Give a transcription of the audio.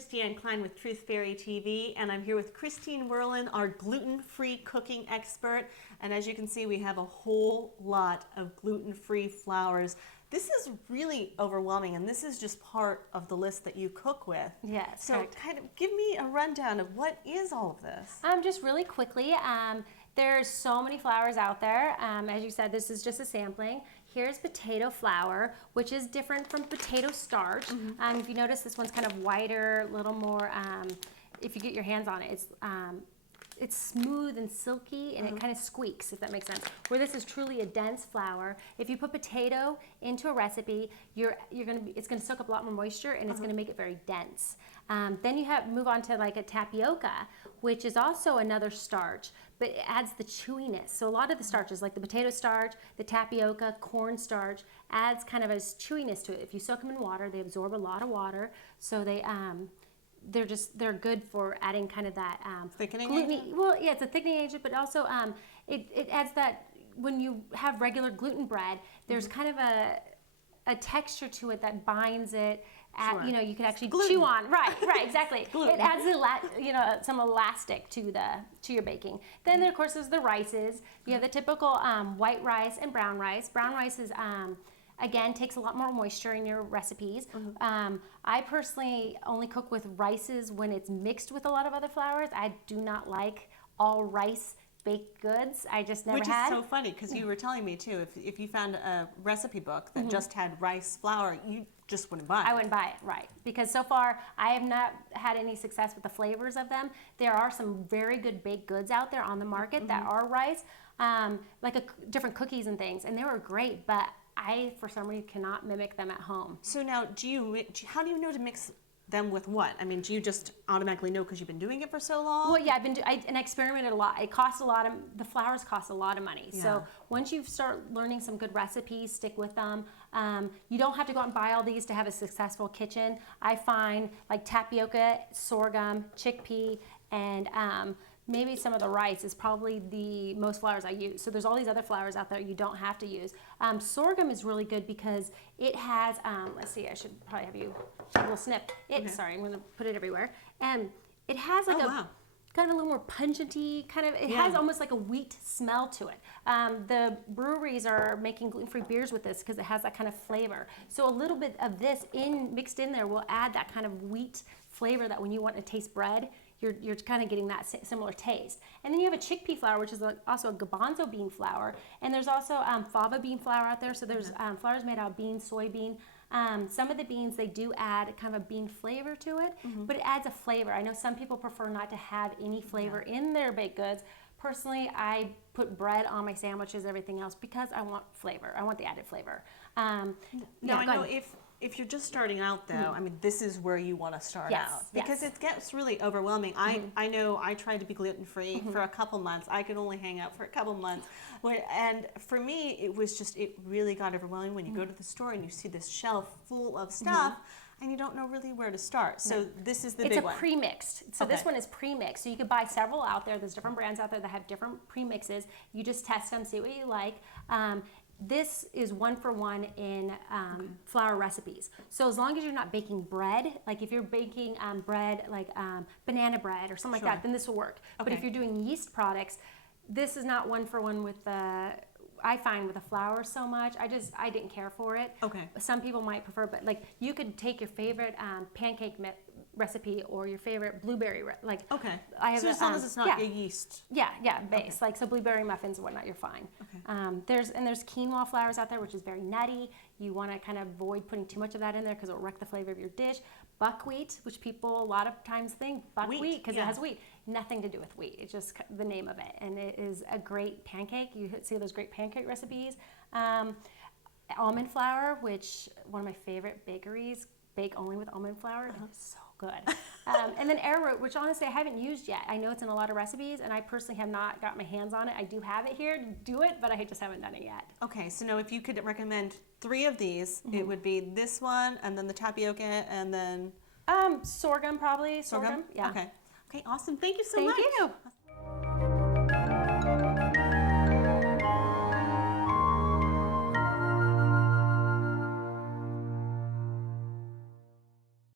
Christiane Klein with Truth Fairy TV, and I'm here with Christine Werlin, our gluten-free cooking expert. And as you can see, we have a whole lot of gluten-free flours. This is really overwhelming, and this is just part of the list that you cook with. Yes. So kind of give me a rundown of what is all of this. Just really quickly, there's so many flours out there. As you said, this is just a sampling. Here's potato flour, which is different from potato starch. If you notice, this one's kind of whiter, a little more, if you get your hands on it, it's smooth and silky, and it kind of squeaks, if that makes sense. Where this is truly a dense flour. If you put potato into a recipe, it's gonna soak up a lot more moisture, and it's gonna make it very dense. Then you move on to like a tapioca, which is also another starch, but it adds the chewiness. So a lot of the starches, like the potato starch, the tapioca, corn starch, adds kind of a chewiness to it. If you soak them in water, they absorb a lot of water, so they're good for adding kind of that thickening agent? Well, yeah, it's a thickening agent, but also it adds that when you have regular gluten bread, there's kind of a texture to it that binds it. You know, you can actually chew on. Right, exactly. It adds some elastic to your baking. Then of course there's the rices. You have the typical white rice and brown rice. Brown rice is again, takes a lot more moisture in your recipes. I personally only cook with rices when it's mixed with a lot of other flours. I do not like all rice baked goods. I just never had. Which is so funny, because you were telling me too, if you found a recipe book that just had rice flour, you just wouldn't buy it. I wouldn't buy it, right. Because so far, I have not had any success with the flavors of them. There are some very good baked goods out there on the market that are rice, like different cookies and things, and they were great, but I, for some reason, cannot mimic them at home. So now, how do you know to mix them with what? I mean, do you just automatically know because you've been doing it for so long? Well, yeah, I experimented a lot. It costs a lot of, the flours cost a lot of money. Yeah. So once you start learning some good recipes, stick with them. You don't have to go out and buy all these to have a successful kitchen. I find like tapioca, sorghum, chickpea, and maybe some of the rice is probably the most flours I use. So there's all these other flours out there you don't have to use. Sorghum is really good because it has, let's see, I should probably have you take a little snip. Sorry, I'm gonna put it everywhere. And it has like kind of a little more pungenty, kind of, it has almost like a wheat smell to it. The breweries are making gluten-free beers with this because it has that kind of flavor. So a little bit of this mixed in there will add that kind of wheat flavor that when you want to taste bread, you're kind of getting that similar taste. And then you have a chickpea flour, which is also a garbanzo bean flour. And there's also fava bean flour out there. So there's flours made out of beans, soybean. Some of the beans, they do add kind of a bean flavor to it, but it adds a flavor. I know some people prefer not to have any flavor in their baked goods. Personally, I put bread on my sandwiches, everything else, because I want flavor. I want the added flavor. Now, I know if you're just starting out, though, I mean, this is where you want to start out, because it gets really overwhelming. I know I tried to be gluten-free for a couple months. I could only hang out for a couple months. And for me, it really got overwhelming when you go to the store and you see this shelf full of stuff and you don't know really where to start. So this is the big one. It's a pre-mixed. So this one is pre-mixed. So you could buy several out there. There's different brands out there that have different pre-mixes. You just test them, see what you like. This is 1-for-1 in flour recipes. So as long as you're not baking bread, like if you're baking bread, like banana bread or something like that, then this will work. But if you're doing yeast products, this is not 1-for-1 with the, I find with the flour so much. I didn't care for it. Some people might prefer, but like you could take your favorite pancake recipe or your favorite blueberry, I have so as long as it's not a yeast. Base. Like, so blueberry muffins and whatnot, you're fine. There's quinoa flours out there, which is very nutty. You want to kind of avoid putting too much of that in there because it'll wreck the flavor of your dish. Buckwheat, which people a lot of times think buckwheat because it has wheat. Nothing to do with wheat. It's just the name of it, and it is a great pancake. You see those great pancake recipes. Almond flour, which one of my favorite bakeries bake only with almond flour. It is so good. And then arrowroot, which honestly I haven't used yet. I know it's in a lot of recipes, and I personally have not got my hands on it. I do have it here to do it, but I just haven't done it yet. Okay, so now if you could recommend 3 of these, it would be this one, and then the tapioca, and then sorghum probably. Sorghum? Yeah. Okay, awesome. Thank you so much. Thank you.